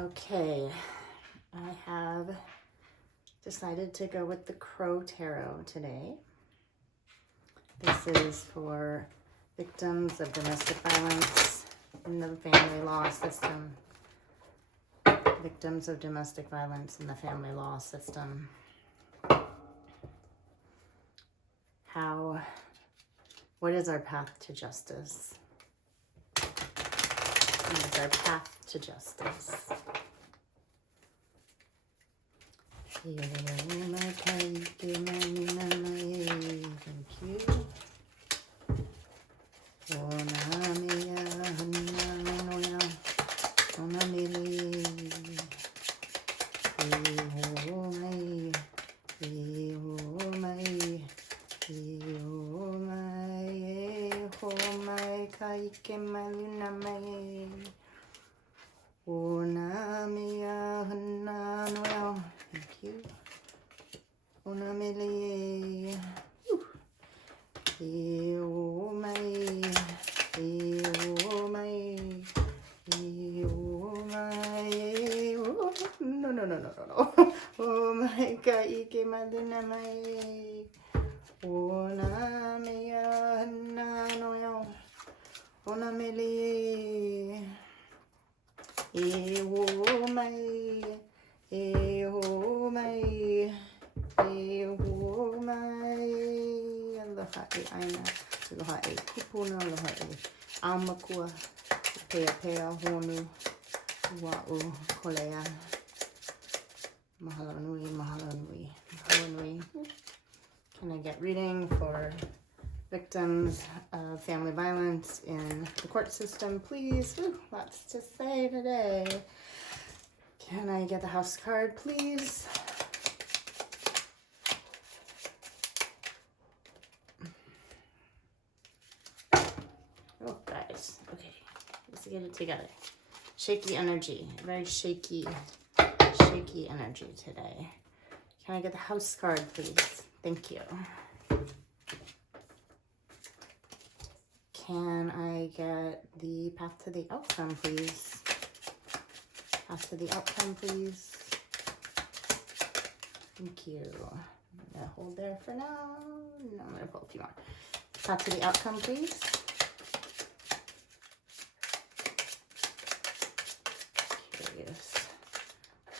Okay, I have decided to go with the Crow Tarot today. This is for victims of domestic violence in the family law system. Victims of domestic violence in the family law system. What is our path to justice? What is our path to justice? Thank you. No. Oh my God, ike maduna mai. Ona mea na no yo. Ona meli. E o mai. E o mai. E o mai. Aloha e aina. Aloha e kupuna. Aloha e aumakua. Pea honu. Wa'u kolea. Mahalo nui, mahalo nui, mahalo nui. Can I get reading for victims of family violence in the court system, please? Ooh, lots to say today. Can I get the house card, please? Oh, guys. Okay, let's get it together. Shaky energy, very shaky energy today. Can I get the house card, please? Thank you. Can I get the path to the outcome, please? Path to the outcome, please. Thank you. I'm gonna hold there for now. No, I'm gonna pull a few more. Path to the outcome, please. Curious.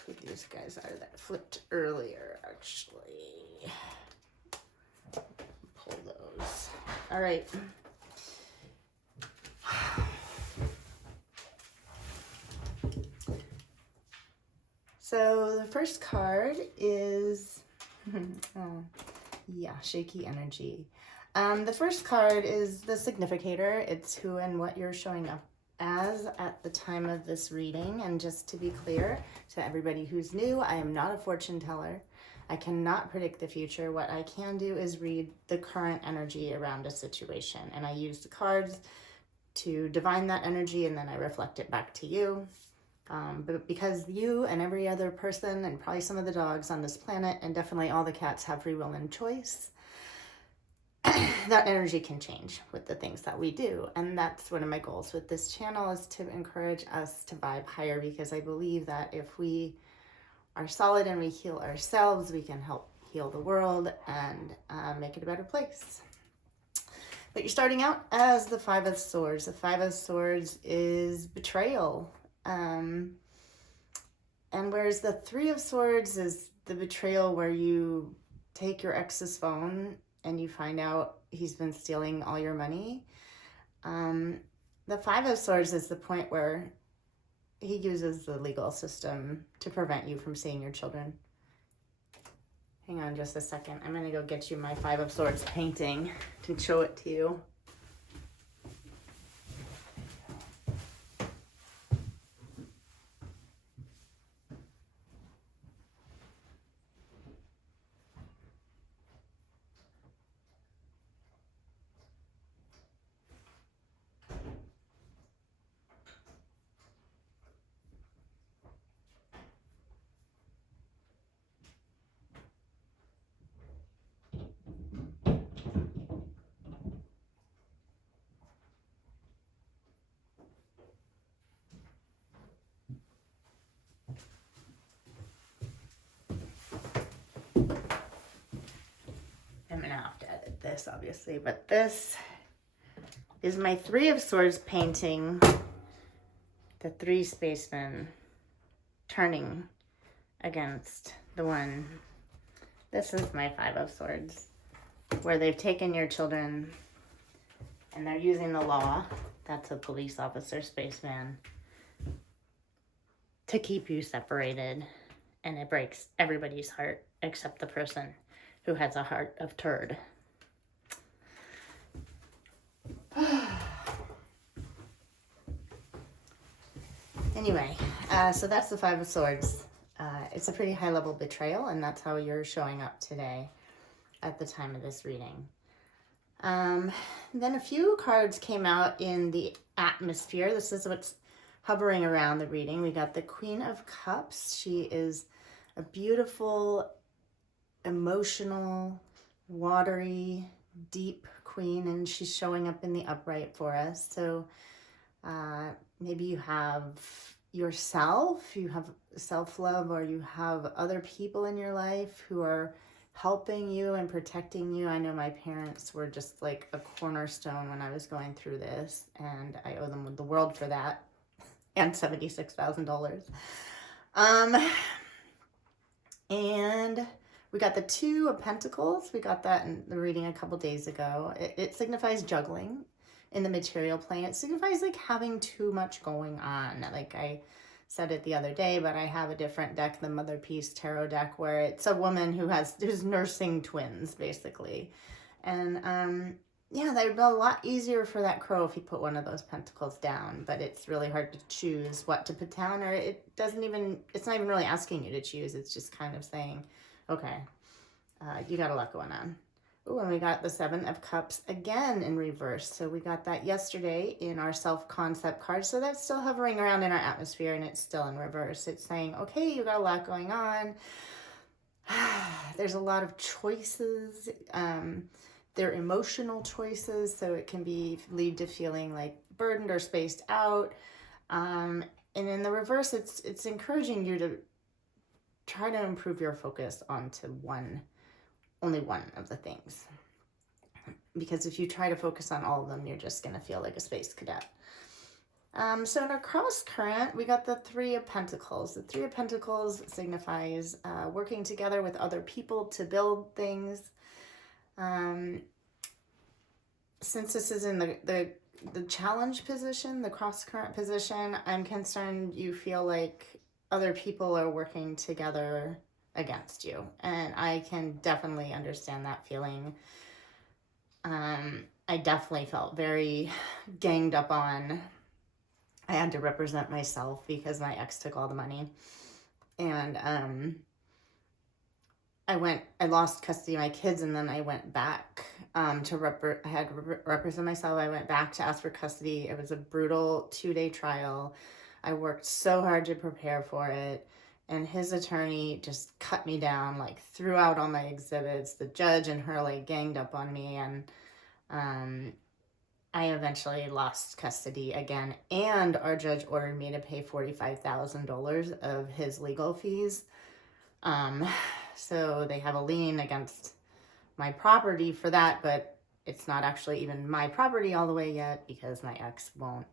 Get these guys out of that flipped earlier, actually. Pull those. All right. So the first card is, shaky energy. The first card is the significator. It's who and what you're showing up as at the time of this reading. And just to be clear to everybody who's new, I am not a fortune teller. I cannot predict the future. What I can do is read the current energy around a situation, and I use the cards to divine that energy, and then I reflect it back to you. But because you and every other person and probably some of the dogs on this planet and definitely all the cats have free will and choice, that energy can change with the things that we do. And that's one of my goals with this channel, is to encourage us to vibe higher, because I believe that if we are solid and we heal ourselves, we can help heal the world and make it a better place. But you're starting out as the Five of Swords. The Five of Swords is betrayal. And whereas the Three of Swords is the betrayal where you take your ex's phone and you find out he's been stealing all your money. The Five of Swords is the point where he uses the legal system to prevent you from seeing your children. Hang on just a second. I'm going to go get you my Five of Swords painting to show it to you. this, obviously, but this is my Three of Swords painting the three spacemen turning against the one. This is my Five of Swords, where they've taken your children and they're using the law, that's a police officer, spaceman, to keep you separated. And it breaks everybody's heart except the person who has a heart of turd. Anyway, so that's the Five of Swords. It's a pretty high level betrayal, and that's how you're showing up today at the time of this reading. Then a few cards came out in the atmosphere. This is what's hovering around the reading. We got the Queen of Cups. She is a beautiful, emotional, watery, deep queen, and she's showing up in the upright for us. So maybe you have yourself, you have self-love, or you have other people in your life who are helping you and protecting you. I know my parents were just like a cornerstone when I was going through this, and I owe them the world for that, and $76,000. And we got the Two of Pentacles. We got that in the reading a couple days ago. It signifies juggling in the material plane. It signifies like having too much going on. Like I said it the other day, but I have a different deck, the Mother Peace Tarot deck, where it's a woman who's nursing twins, basically. And yeah, that'd be a lot easier for that crow if he put one of those pentacles down, but it's really hard to choose what to put down, or it's not even really asking you to choose. It's just kind of saying, okay, you got a lot going on. Oh, and we got the Seven of Cups again in reverse. So we got that yesterday in our self-concept card. So that's still hovering around in our atmosphere, and it's still in reverse. It's saying, okay, you got a lot going on. There's a lot of choices. They're emotional choices, so it can lead to feeling like burdened or spaced out. And in the reverse, it's encouraging you to try to improve your focus onto only one of the things. Because if you try to focus on all of them, you're just going to feel like a space cadet. So in our cross current, we got the Three of Pentacles. The Three of Pentacles signifies working together with other people to build things. Since this is in the challenge position, the cross current position, I'm concerned you feel like other people are working together against you, and I can definitely understand that feeling. I definitely felt very ganged up on. I had to represent myself because my ex took all the money, and I lost custody of my kids, and then I went back I had to represent myself. I went back to ask for custody. It was a brutal 2-day trial. I worked so hard to prepare for it, and his attorney just cut me down, like threw out all my exhibits. The judge and her like ganged up on me, and I eventually lost custody again, and our judge ordered me to pay $45,000 of his legal fees. So they have a lien against my property for that, but it's not actually even my property all the way yet because my ex won't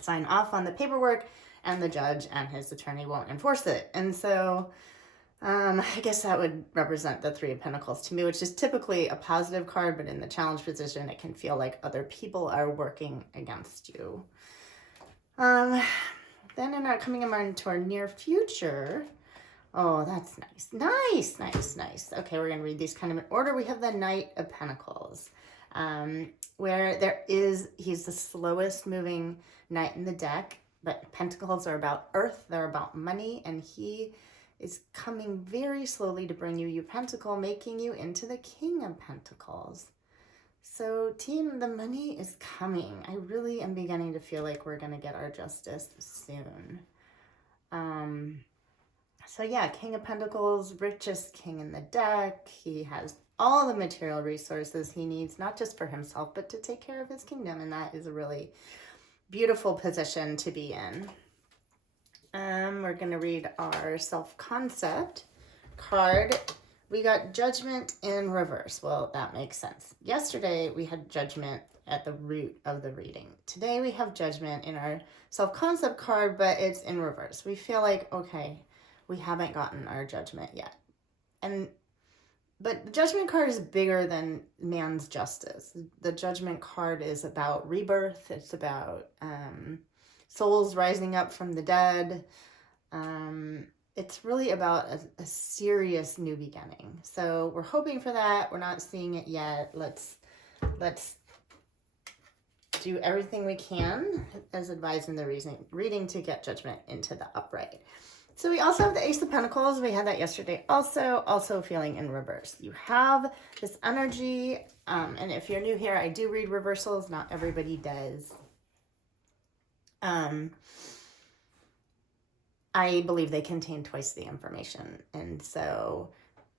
sign off on the paperwork, and the judge and his attorney won't enforce it. And so I guess that would represent the Three of Pentacles to me, which is typically a positive card, but in the challenge position, it can feel like other people are working against you. Then coming into our near future. Oh, that's nice. Nice. Okay, we're going to read these kind of in order. We have the Knight of Pentacles, where he's the slowest moving knight in the deck, but Pentacles are about earth, they're about money, and he is coming very slowly to bring you your Pentacle, making you into the King of Pentacles. So team, the money is coming. I really am beginning to feel like we're going to get our justice soon. So yeah, King of Pentacles, richest king in the deck. He has all the material resources he needs, not just for himself, but to take care of his kingdom. And that is a really beautiful position to be in. We're going to read our self-concept card, we got Judgment in reverse. Well, that makes sense. Yesterday, we had Judgment at the root of the reading. Today, we have Judgment in our self-concept card, but it's in reverse. We feel like, okay, we haven't gotten our Judgment yet. But the Judgment card is bigger than man's justice. The Judgment card is about rebirth. It's about souls rising up from the dead. It's really about a serious new beginning. So we're hoping for that. We're not seeing it yet. Let's do everything we can, as advised in the reading, to get Judgment into the upright. So we also have the Ace of Pentacles. We had that yesterday also feeling in reverse. You have this energy, and if you're new here, I do read reversals. Not everybody does. I believe they contain twice the information. And so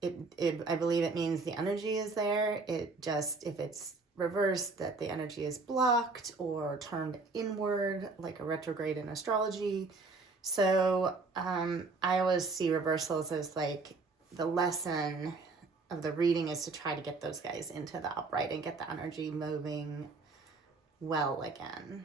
I believe it means the energy is there. It just, if it's reversed, that the energy is blocked or turned inward, like a retrograde in astrology. So I always see reversals as like the lesson of the reading is to try to get those guys into the upright and get the energy moving well again.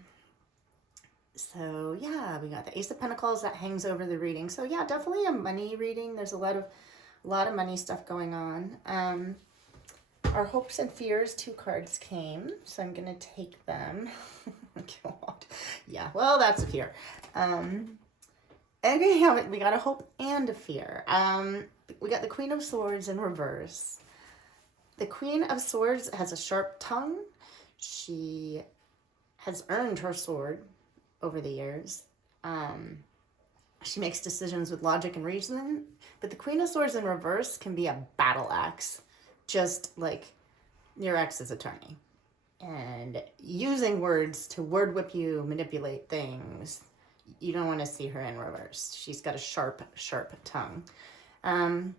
So yeah, we got the Ace of Pentacles that hangs over the reading. So yeah, definitely a money reading. There's a lot of money stuff going on. Our hopes and fears, 2 cards came, so I'm gonna take them. God. Yeah, well, that's a fear. And we got a hope and a fear. We got the Queen of Swords in reverse. The Queen of Swords has a sharp tongue. She has earned her sword over the years. She makes decisions with logic and reason, but the Queen of Swords in reverse can be a battle axe, just like your ex's attorney, and using words to word whip you, manipulate things. You don't want to see her in reverse. She's got a sharp tongue. And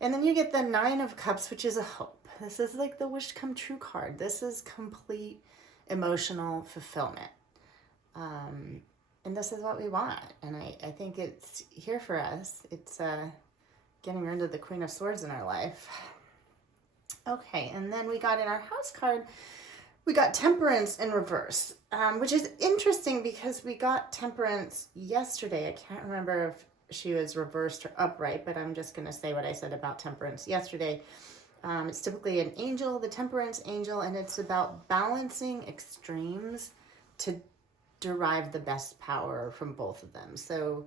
then you get the 9 of Cups, which is a hope. This is like the wish come true card. This is complete emotional fulfillment. And this is what we want. And I think it's here for us. It's getting rid of the Queen of Swords in our life. Okay, and then we got in our house card, we got Temperance in reverse, which is interesting because we got Temperance yesterday. I can't remember if she was reversed or upright, but I'm just going to say what I said about Temperance yesterday. It's typically an angel, the Temperance angel, and it's about balancing extremes to derive the best power from both of them. So,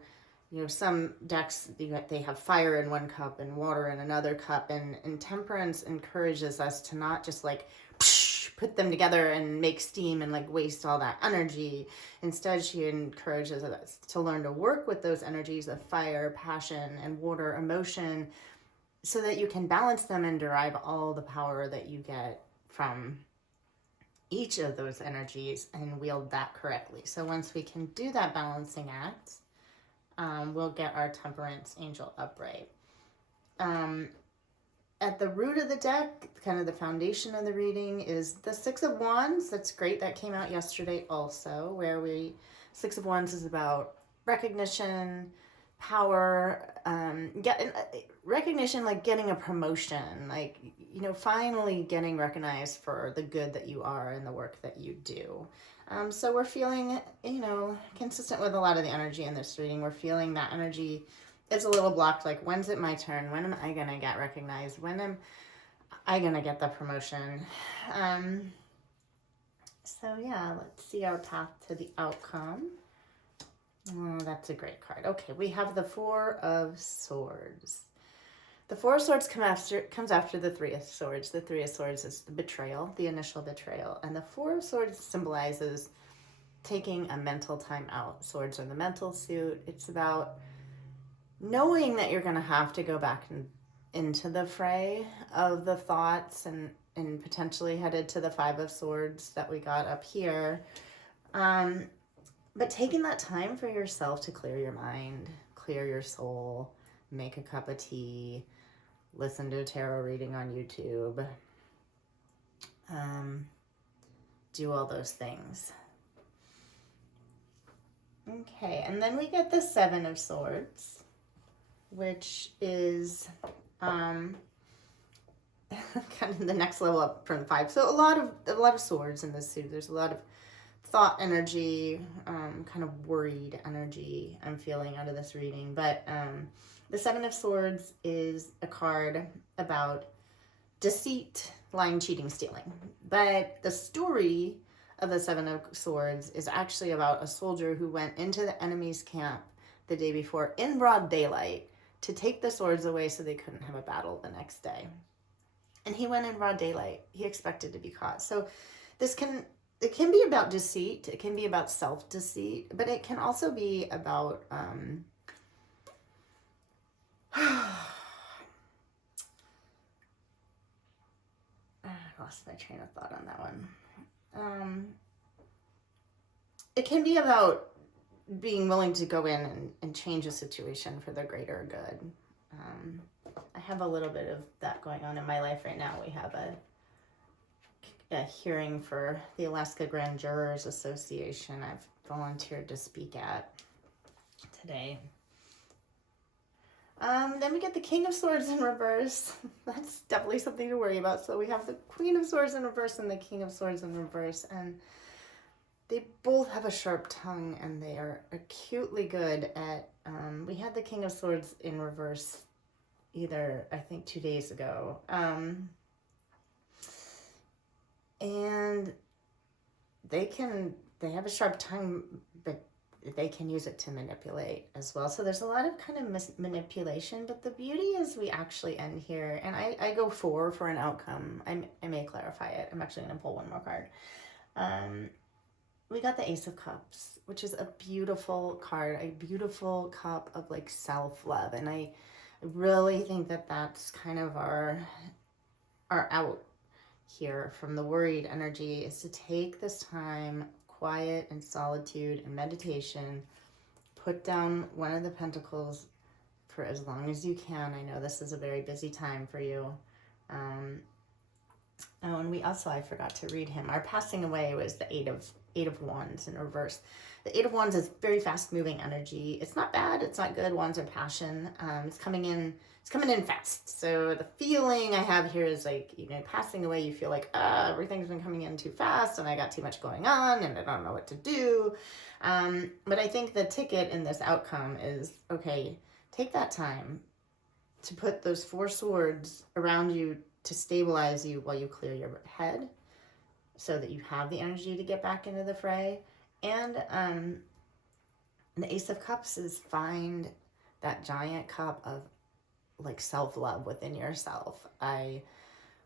you know, some decks, they have fire in one cup and water in another cup, and Temperance encourages us to not just like put them together and make steam and like waste all that energy. Instead, she encourages us to learn to work with those energies of fire, passion, and water, emotion, so that you can balance them and derive all the power that you get from each of those energies and wield that correctly. So once we can do that balancing act, we'll get our Temperance angel upright. At the root of the deck, kind of the foundation of the reading, is the 6 of Wands. That's great. That came out yesterday also, where 6 of Wands is about recognition, power, recognition, like getting a promotion, like, you know, finally getting recognized for the good that you are and the work that you do. So we're feeling, you know, consistent with a lot of the energy in this reading. We're feeling that energy is a little blocked, like, when's it my turn? When am I going to get recognized? When am I going to get the promotion? So yeah, let's see our path to the outcome. Oh, that's a great card. Okay, we have the 4 of Swords. The 4 of Swords comes after the 3 of Swords. The 3 of Swords is the betrayal, the initial betrayal. And the 4 of Swords symbolizes taking a mental time out. Swords are the mental suit. It's about knowing that you're going to have to go back into the fray of the thoughts and potentially headed to the 5 of Swords that we got up here. But taking that time for yourself to clear your mind, clear your soul, make a cup of tea, listen to a tarot reading on YouTube, do all those things. Okay, and then we get the 7 of Swords, which is kind of the next level up from 5. So a lot of swords in this suit. There's a lot of thought energy, kind of worried energy I'm feeling out of this reading. But the 7 of Swords is a card about deceit, lying, cheating, stealing. But the story of the 7 of Swords is actually about a soldier who went into the enemy's camp the day before in broad daylight to take the swords away so they couldn't have a battle the next day. And he went in broad daylight. He expected to be caught. So it can be about deceit. It can be about self-deceit, but it can also be about I lost my train of thought on that one. It can be about being willing to go in and change a situation for the greater good. I have a little bit of that going on in my life right now. We have a hearing for the Alaska Grand Jurors Association I've volunteered to speak at today. Then we get the King of Swords in reverse. That's definitely something to worry about. So we have the Queen of Swords in reverse and the King of Swords in reverse. And they both have a sharp tongue and they are acutely good at... we had the King of Swords in reverse either, I think, 2 days ago. And they have a sharp tongue, but they can use it to manipulate as well. So there's a lot of kind of manipulation, but the beauty is we actually end here. And I go 4 for an outcome. I may clarify it. I'm actually going to pull one more card. We got the Ace of Cups, which is a beautiful card, a beautiful cup of like self-love. And I really think that that's kind of our out here from the worried energy, is to take this time, quiet and solitude and meditation, put down one of the pentacles for as long as you can. I know this is a very busy time for you. Oh, and I forgot to read him. Our passing away was the Eight of Wands in reverse. The Eight of Wands is very fast moving energy. It's not bad, it's not good. Wands are passion. It's coming in fast. So the feeling I have here is like, passing away, you feel like, everything's been coming in too fast and I got too much going on and I don't know what to do. But I think the ticket in this outcome is, okay, take that time to put those 4 swords around you to stabilize you while you clear your head so that you have the energy to get back into the fray. And the Ace of Cups is find that giant cup of like self-love within yourself. I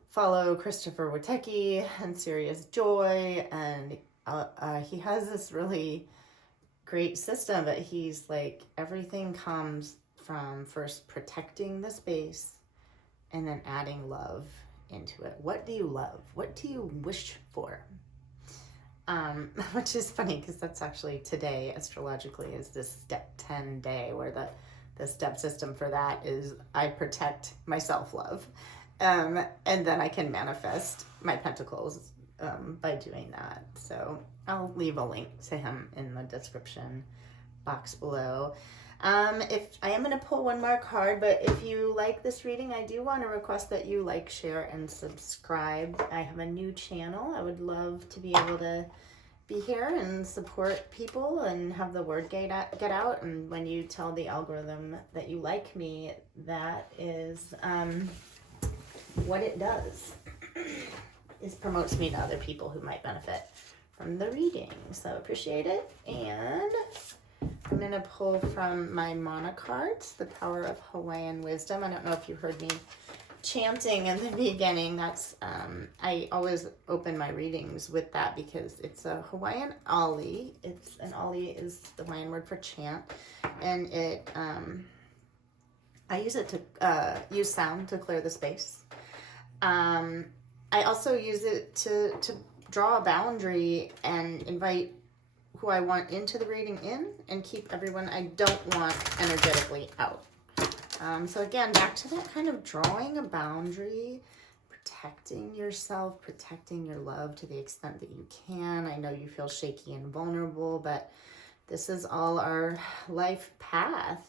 follow Christopher Witecki and Serious Joy, and he has this really great system, but he's like, everything comes from first protecting the space and then adding love into it. What do you love? What do you wish for? Which is funny because that's actually today, astrologically, is this step 10 day, where the step system for that is I protect my self-love. And then I can manifest my pentacles by doing that. So I'll leave a link to him in the description box below. If I am going to pull one more card, but if you like this reading, I do want to request that you like, share, and subscribe. I have a new channel. I would love to be able to be here and support people and have the word get out. And when you tell the algorithm that you like me, that is what it does. It promotes me to other people who might benefit from the reading. So appreciate it. And I'm going to pull from my Mana cards, the Power of Hawaiian Wisdom. I don't know if you heard me chanting in the beginning. That's I always open my readings with that because it's a Hawaiian ali. An ali is the Hawaiian word for chant, and it I use it to use sound to clear the space. I also use it to draw a boundary and invite who I want into the reading in and keep everyone I don't want energetically out. So again, back to that kind of drawing a boundary, protecting yourself, protecting your love to the extent that you can. I know you feel shaky and vulnerable, but this is all our life path,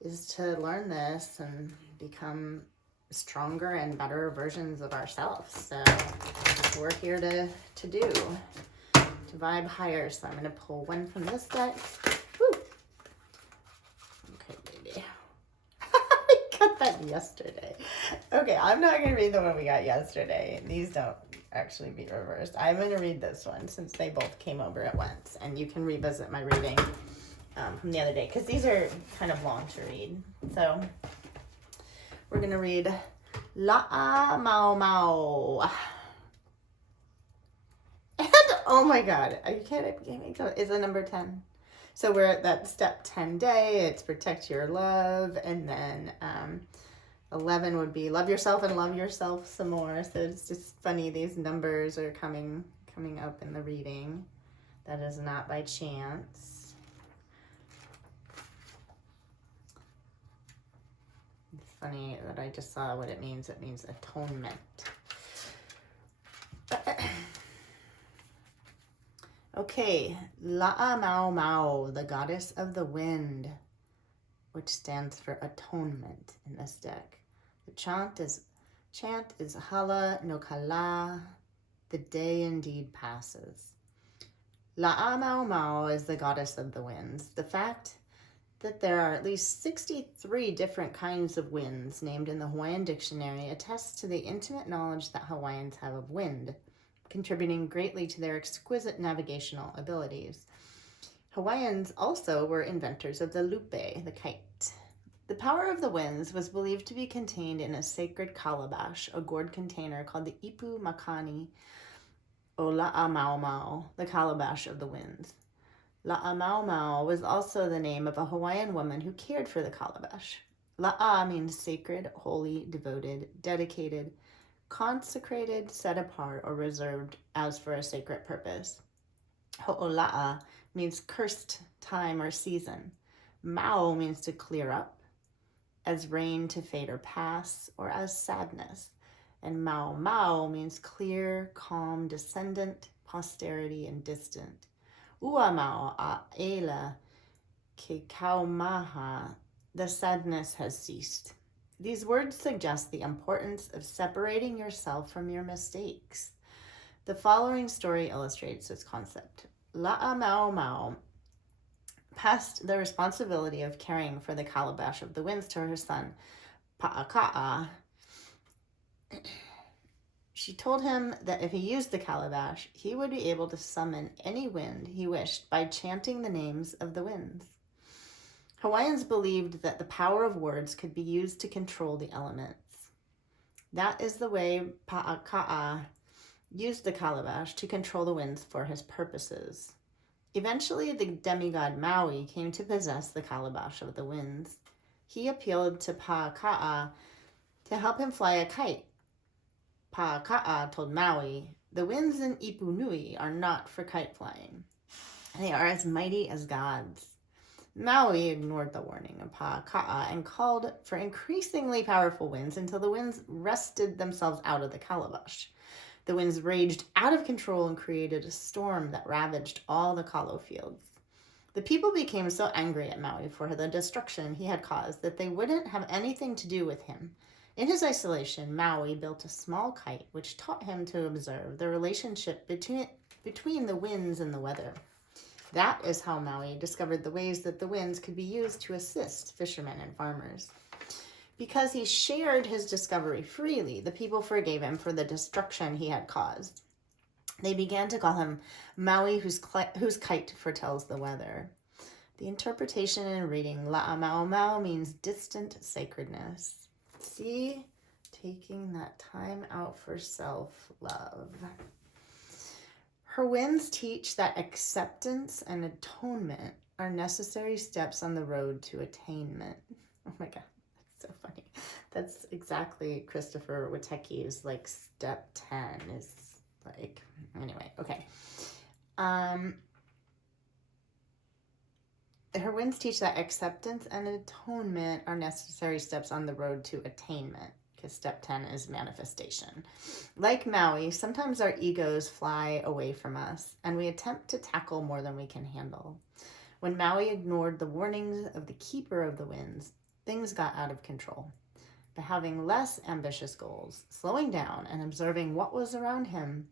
is to learn this and become stronger and better versions of ourselves. So we're here to do, to vibe higher. So I'm going to pull one from this deck. Woo. Okay, baby. I got that yesterday. Okay, I'm not going to read the one we got yesterday. These don't actually be reversed. I'm going to read this one since they both came over at once. And you can revisit my reading from the other day, because these are kind of long to read. So we're going to read La'a Mau Mau. And oh my God, are you kidding me? It's a number 10. So we're at that step 10 day. It's protect your love. And then 11 would be love yourself and love yourself some more. So it's just funny. These numbers are coming up in the reading. That is not by chance. It's funny that I just saw what it means. It means atonement. Okay, La'a Mau Mau, the goddess of the wind, which stands for atonement in this deck. The chant is Hala no Kala, the day indeed passes. La'a Mau Mau is the goddess of the winds. The fact that there are at least 63 different kinds of winds named in the Hawaiian dictionary attests to the intimate knowledge that Hawaiians have of wind, contributing greatly to their exquisite navigational abilities. Hawaiians also were inventors of the lupe, the kite. The power of the winds was believed to be contained in a sacred calabash, a gourd container called the Ipu Makani, o La'a Mau Mau, the calabash of the winds. La'a Mau Mau was also the name of a Hawaiian woman who cared for the calabash. La'a means sacred, holy, devoted, dedicated, consecrated, set apart, or reserved as for a sacred purpose. Ho'ola'a means cursed time or season. Mau means to clear up, as rain to fade or pass, or as sadness. And Mau Mau means clear, calm, descendant, posterity, and distant. Ua Mau a'ela ke kaumaha, the sadness has ceased. These words suggest the importance of separating yourself from your mistakes. The following story illustrates this concept. La'a Mau Mau passed the responsibility of caring for the calabash of the winds to her son, Pa'aka'a. She told him that if he used the calabash, he would be able to summon any wind he wished by chanting the names of the winds. Hawaiians believed that the power of words could be used to control the elements. That is the way Pa'aka'a used the calabash to control the winds for his purposes. Eventually, the demigod Maui came to possess the calabash of the winds. He appealed to Pa'aka'a to help him fly a kite. Pa'aka'a told Maui, "The winds in Ipunui are not for kite flying. They are as mighty as gods." Maui ignored the warning of Pa'aka'a and called for increasingly powerful winds until the winds wrested themselves out of the calabash. The winds raged out of control and created a storm that ravaged all the kalo fields. The people became so angry at Maui for the destruction he had caused that they wouldn't have anything to do with him. In his isolation, Maui built a small kite which taught him to observe the relationship between the winds and the weather. That is how Maui discovered the ways that the winds could be used to assist fishermen and farmers. Because he shared his discovery freely, the people forgave him for the destruction he had caused. They began to call him Maui, whose kite foretells the weather. The interpretation and reading La'a Mau Mau means distant sacredness. See, taking that time out for self-love. Her winds teach that acceptance and atonement are necessary steps on the road to attainment. Oh my God. So funny. That's exactly Christopher Witeke's like step 10 is like, anyway, okay. Her winds teach that acceptance and atonement are necessary steps on the road to attainment, because step 10 is manifestation. Like Maui, sometimes our egos fly away from us and we attempt to tackle more than we can handle. When Maui ignored the warnings of the keeper of the winds, things got out of control. but having less ambitious goals, slowing down and observing what was around him,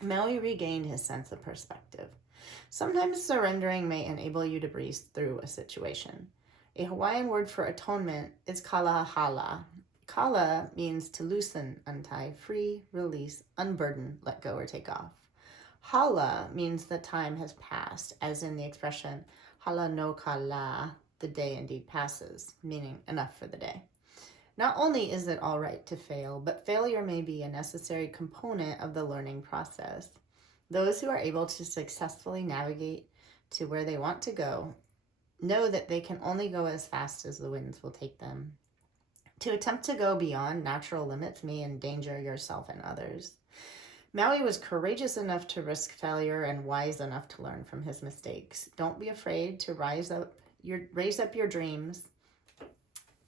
Maui regained his sense of perspective. Sometimes surrendering may enable you to breeze through a situation. A Hawaiian word for atonement is kalahala. Kala means to loosen, untie, free, release, unburden, let go, or take off. Hala means the time has passed, as in the expression hala no kala, the day indeed passes, meaning enough for the day. Not only is it all right to fail, but failure may be a necessary component of the learning process. Those who are able to successfully navigate to where they want to go know that they can only go as fast as the winds will take them. To attempt to go beyond natural limits may endanger yourself and others. Maui was courageous enough to risk failure and wise enough to learn from his mistakes. Don't be afraid to raise up your dreams.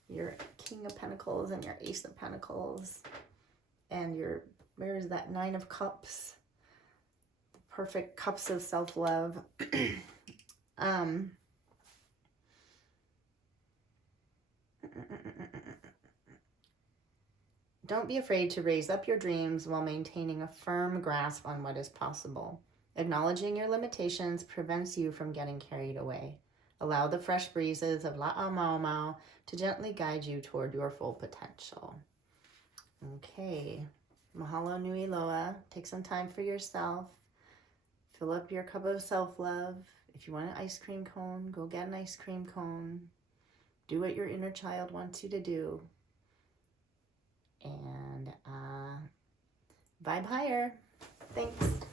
Your King of Pentacles and your Ace of Pentacles and where's that Nine of Cups? The perfect cups of self-love. Don't be afraid to raise up your dreams while maintaining a firm grasp on what is possible. Acknowledging your limitations prevents you from getting carried away. Allow the fresh breezes of La'aumaumau to gently guide you toward your full potential. Okay, mahalo nui loa. Take some time for yourself. Fill up your cup of self-love. If you want an ice cream cone, go get an ice cream cone. Do what your inner child wants you to do. And vibe higher. Thanks.